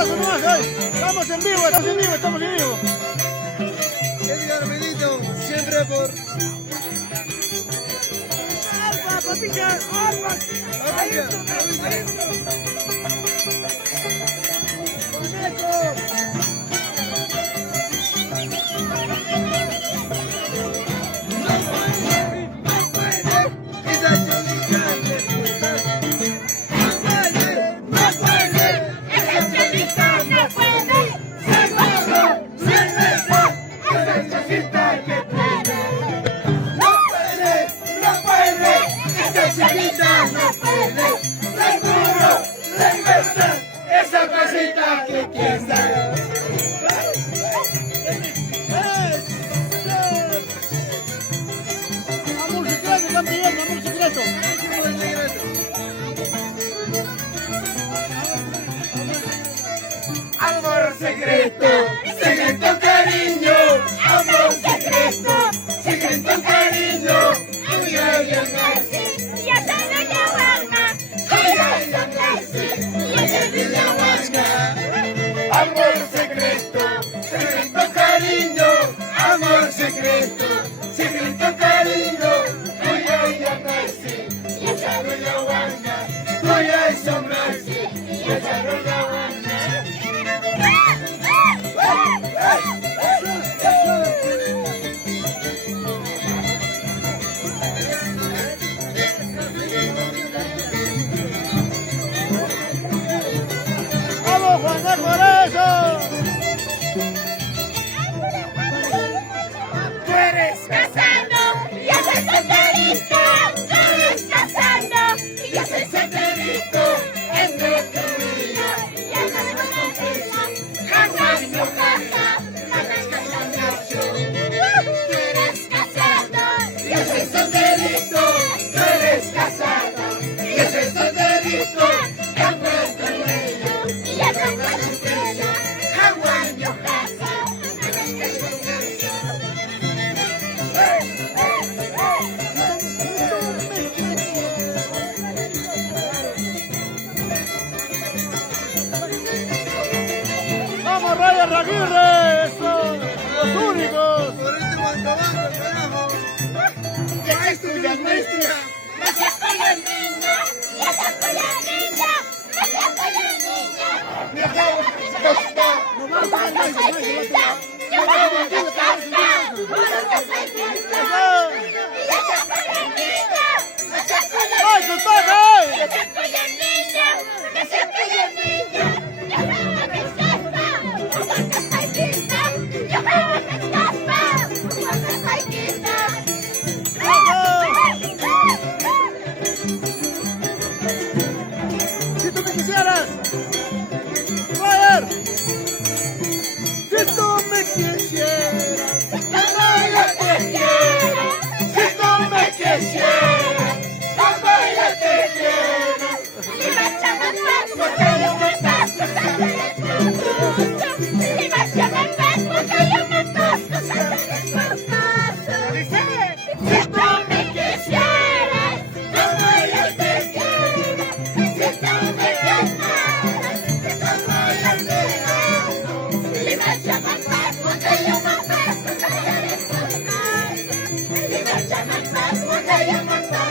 aplauso nomás hoy. Estamos en vivo, estamos en vivo, estamos en vivo. Edgar Benito, siempre por... ¡Alba, papilla! ¡Alba! Avilla, Avilla. Esa cosita que quiera. Amor secreto, están pidiendo, amor secreto. Amor secreto, secreto cariño, amor secreto, secreto cariño. Ay, ay, ay, ay. Ya sabes la guarda, Ay, ay, ay, ay. Ay, ay, ay, ay. Amor secreto, secreto cariño, amor secreto, secreto cariño. Ay, ay, ay, ay. Ya sabes la guarda, ay, ay, asombrarse. Ya sabes la guarda. ¡Vamos, Juan de Corazón! tú eres casado, yo soy solterito, tú eres casado, y yo soy solterito, entre tú y yo, ya no me conocemos, jamás no casa, jamás casamos. Tú eres casado, Yo soy solterito, tú eres casado. Yo soy solterito, jamás te veo. y ya no me conocemos, jamás no casa, jamás casamos. ¡Vamos, Raya Raguirre! ¡Eso! ¡Los únicos! Por este banco, carajo. Maestro, que es maestra. ¡No se apoya el niño! ¡Ya se apoya el niño! ¡No se apoya el niño! ¡Yo hago fiesta! ¡Una cosa fiesta! ¡Yo hago fiesta! ¡Una cosa fiesta! ¡Y ya se apoya el niño! ¡No se apoya ¡Ay, el tus niño! tacos! ¡No se apoya el niño! ¡No se apoya el niño! ¡Yo hago fiesta! ¡Una cosa fiesta! ¡Yo hago fiesta! ¡Una cosa fiesta! ¡Si tú me quisieras! ¡Roger! ¡Si tú me quisieras! Como yo te quiero. Si tú me quisieras, como yo te quiero. Y marchamos más porque yo me paso, y marchamos más porque yo me paso, si tú me quisieras, Como yo te quiero. si tú me quisieras, Como yo te amo. y marchamos más porque yo me paso, y marchamos más porque yo me paso,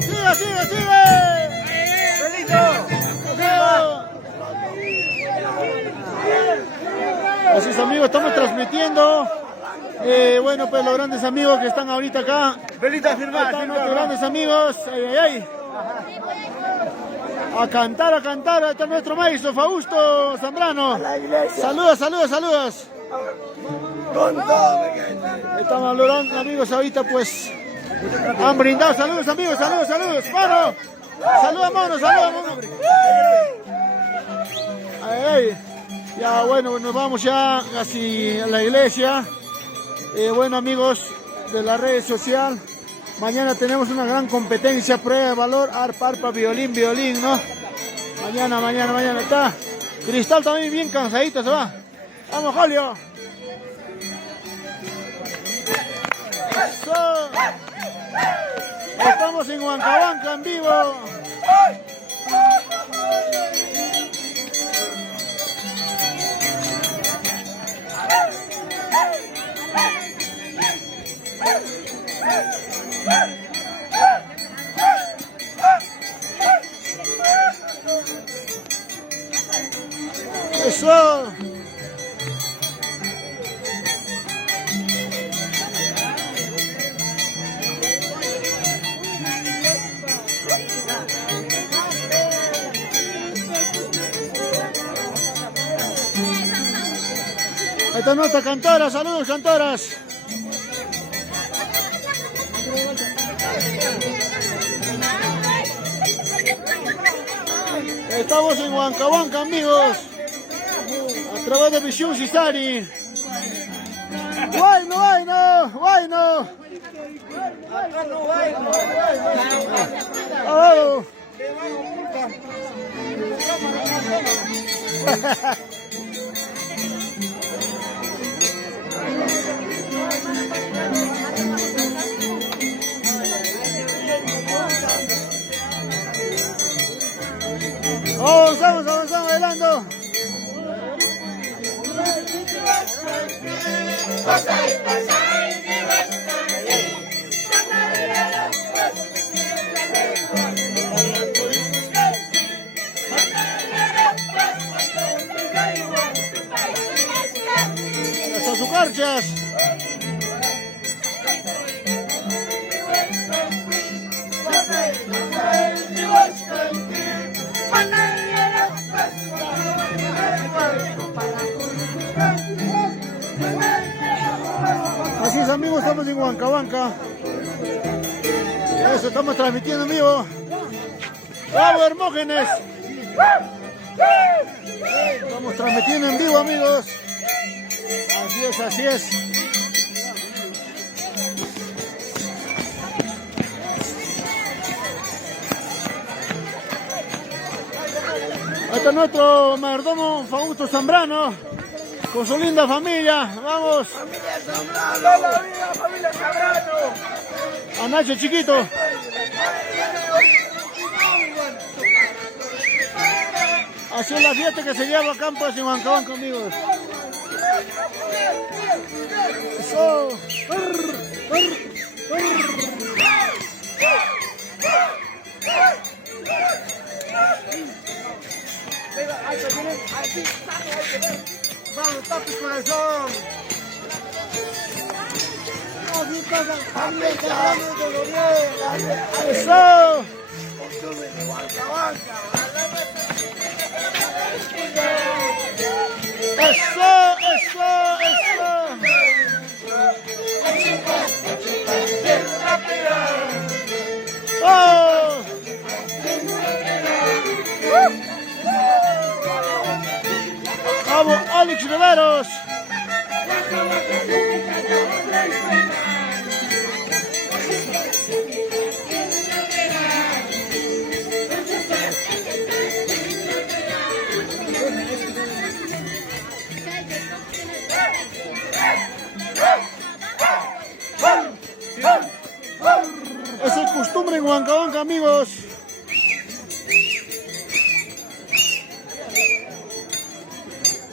¡Sigue, sigue, sigue! Así es, amigos, estamos transmitiendo. Bueno, pues los grandes amigos que están ahorita acá. Belita, Ahí están nuestros grandes amigos. Ay, ay, ay. A cantar, a cantar. Ahí está nuestro maestro Fausto Zambrano. Saludos, saludos, saludos. Con todo, Estamos hablando, amigos, ahorita pues han brindado. Saludos, amigos, saludos, saludos. Mono. Saluda, mono, saluda, mono. Ay, ay. Ya, bueno, nos vamos ya casi a la iglesia. Bueno, amigos de la red social, Mañana tenemos una gran competencia, prueba de valor, arpa, violín, ¿no? Mañana está. Cristal también bien cansadito se va. Vamos, Julio. Eso. Estamos en Huancahuanca en vivo. Eso. Ahí está nuestra cantora, saludos cantoras. Estamos en Huancahuanca, amigos, a través de Visión Cisari. Bueno. Oh. Avanzamos, bailando. Las azucarchas. Así es, amigos, estamos en Huancahuanca. Eso, estamos transmitiendo en vivo. ¡Bravo, Hermógenes! Estamos transmitiendo en vivo, amigos. Así es. Ahí está nuestro mayordomo Fausto Zambrano con su linda familia. Vamos. Familia Zambrano. ¡Toda la vida, familia Zambrano! A Nacho Chiquito. Así es la fiesta que se lleva acá en Huancahuanca, amigos. Eso. Vamos, papi, corazón. Eso. Oh. Vamos, Alex Riveros. Es el costumbre en Huancahuanca, amigos.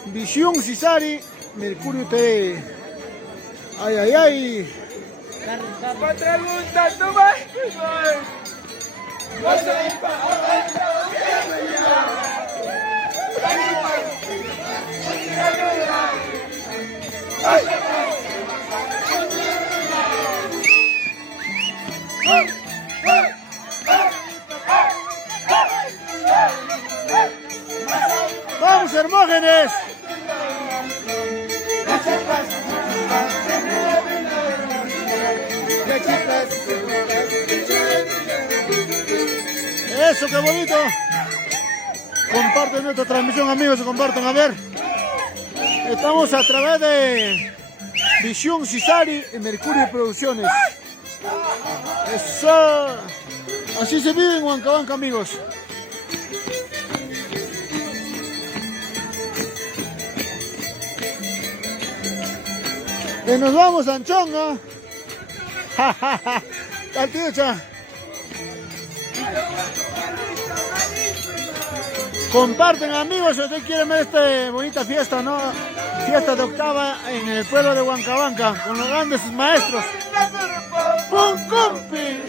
Visión Cisari, Mercurio TV. Ay. Otra pregunta, ¿tú vas? ¡Vamos, Hermógenes! Eso, qué bonito. Comparten nuestra transmisión, amigos, se compartan. A ver, estamos a través de Visión Cisari y Mercurio Producciones. Eso. Así se vive en Huancabanca, amigos. Y nos vamos a Anchonga. Taltiucha. Comparten, amigos, si ustedes quieren ver esta bonita fiesta, ¿no? Fiesta de octava en el pueblo de Huancabanca, con los grandes maestros. ¡Pum, compi!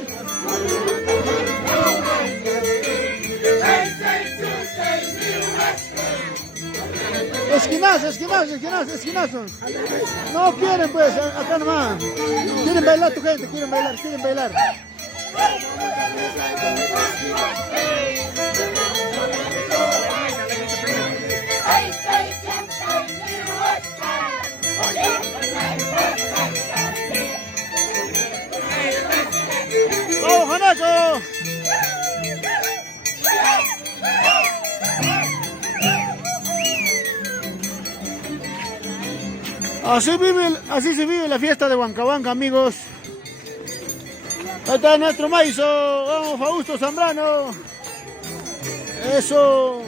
Esquinazo, esquinazo, esquinazo, esquinazo. No quieren, pues, acá nomás. Quieren bailar tu gente, quieren bailar, quieren bailar. ¡Vamos, Janaco! Así se vive la fiesta de Huancabanca, amigos. Ahí está nuestro maizo. Vamos, Fausto Zambrano. Eso.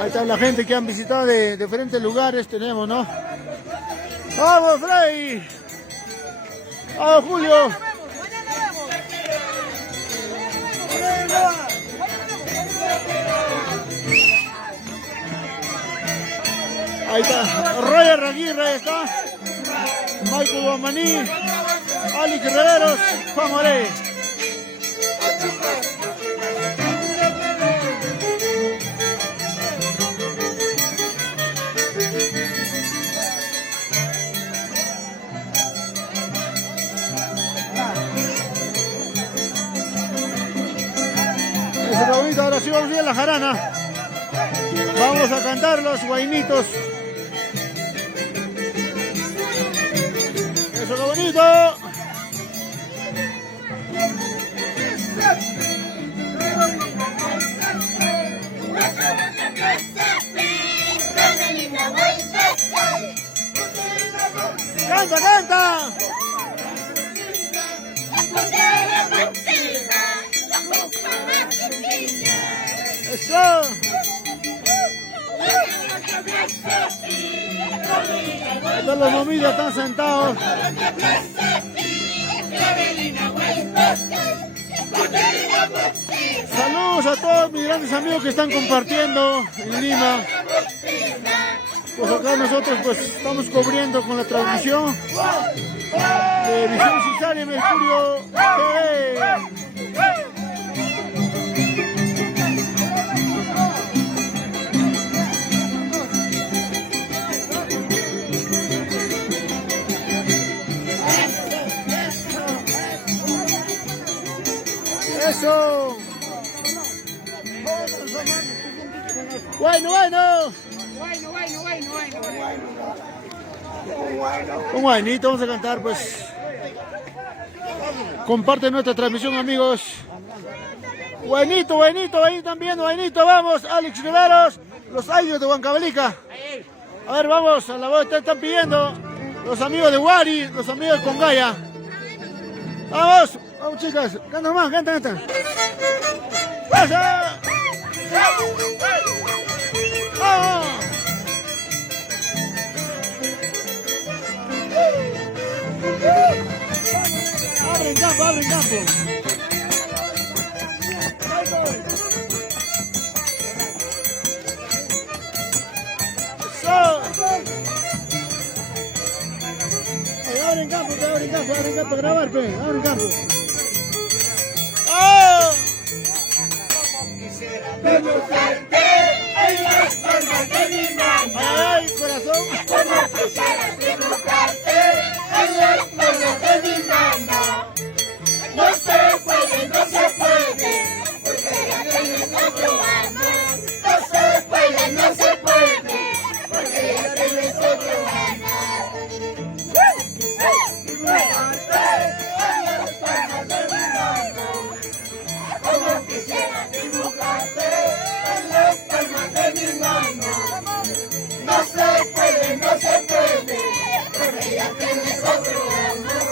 Ahí está la gente que han visitado de diferentes lugares. Tenemos, ¿no? ¡Vamos, Frey! ¡Vamos, Julio! Ahí está, Roger Aguirre, ahí está. Michael Guamaní, Alex Guerreros, Juan Moré. Eso es bonito, ahora sí vamos a ir a la jarana. Vamos a cantar los guainitos. Eso es lo bonito. ¡Canta, canta! ¡Eso! Todos los momitos están sentados. Saludos a todos mis grandes amigos que están compartiendo en Lima. Pues acá nosotros pues estamos cubriendo con la transmisión de Visión Cizaria Mercurio TV. Eso. Bueno. Un guainito, vamos a cantar, pues. Comparte nuestra transmisión, amigos. Buenito, ahí están viendo, buenito, vamos, Alex Riveros, los años de Huancavelica. A ver, vamos, a la voz están pidiendo los amigos de Huari, los amigos de Congaya. Vamos, chicas, canta más, canta. ¡Pasa! ¡Vamos! Abren campo. Abren campo, grabar, abren campo. ¡Oh! Dibujarte en las palmas de mi mano. ¡Ay, corazón! Como quisiera dibujarte en las palmas de mi mano. No se puede, porque ya tienes otro amor. No se puede, porque ya tienes otro amor. Dibujarte en las palmas de mi mano. Como quisiera dibujarte en las palmas de mi mano. No se puede, porque ya tienes otro amor.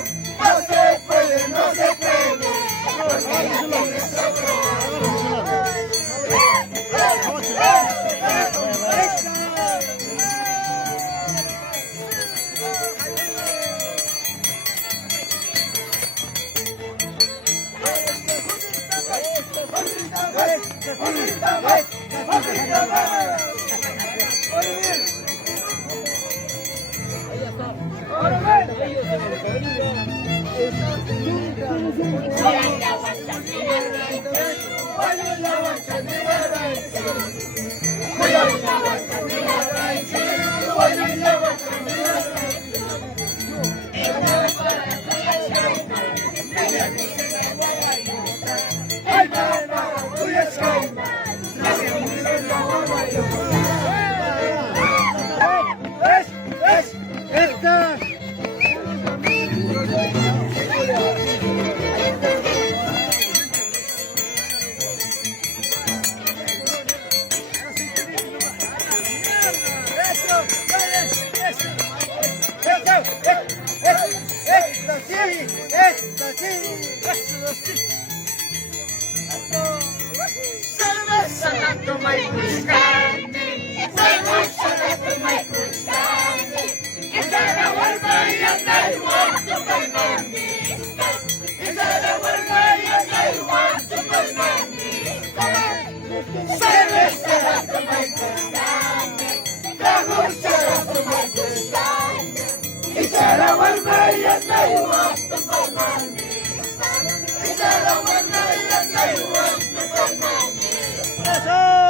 ¡Eso!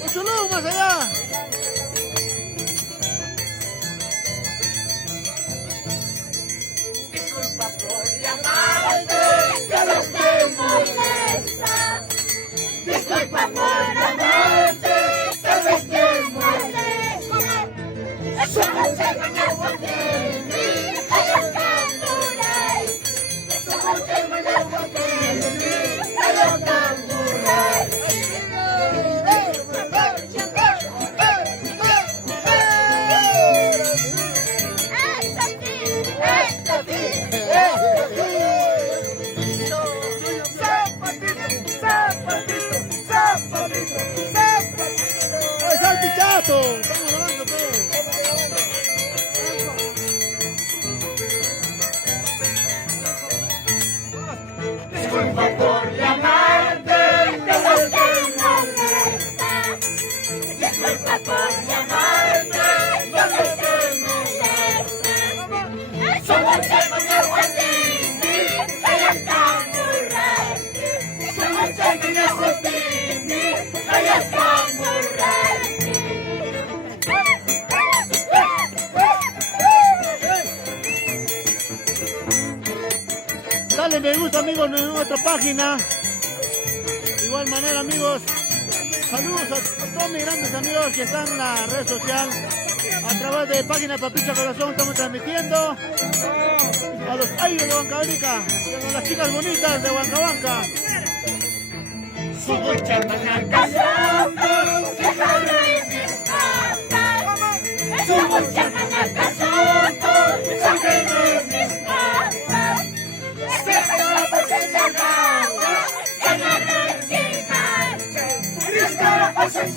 ¡Mucho luz más allá! Disculpa por llamarte, cada vez te molesta. Disculpa por llamarte, cada vez te molesta. Solo se gana por ti, hayas camuray. Solo se gana por ti, hayas camuray. ¡Ay, salpichazo! Estamos grabando todo. Disculpa por llamarte, cada vez te molesta. Disculpa por llamarte, cada vez te molesta. Solo se gana por ti, hayas camuray. Solo se gana por ti, hayas camuray. Dale me gusta, amigos, en nuestra página. De igual manera, amigos, saludos a todos mis grandes amigos que están en la red social. A través de página Papicha Corazón estamos transmitiendo. A los aires de Huancavelica, a las chicas bonitas de Huancabanca. Somos chamanacas sotos, fijando en mis patas. Somos chamanacas sotos, fijando en mis patas. Se pasamos en la gana, en la retina. Cristo, pues en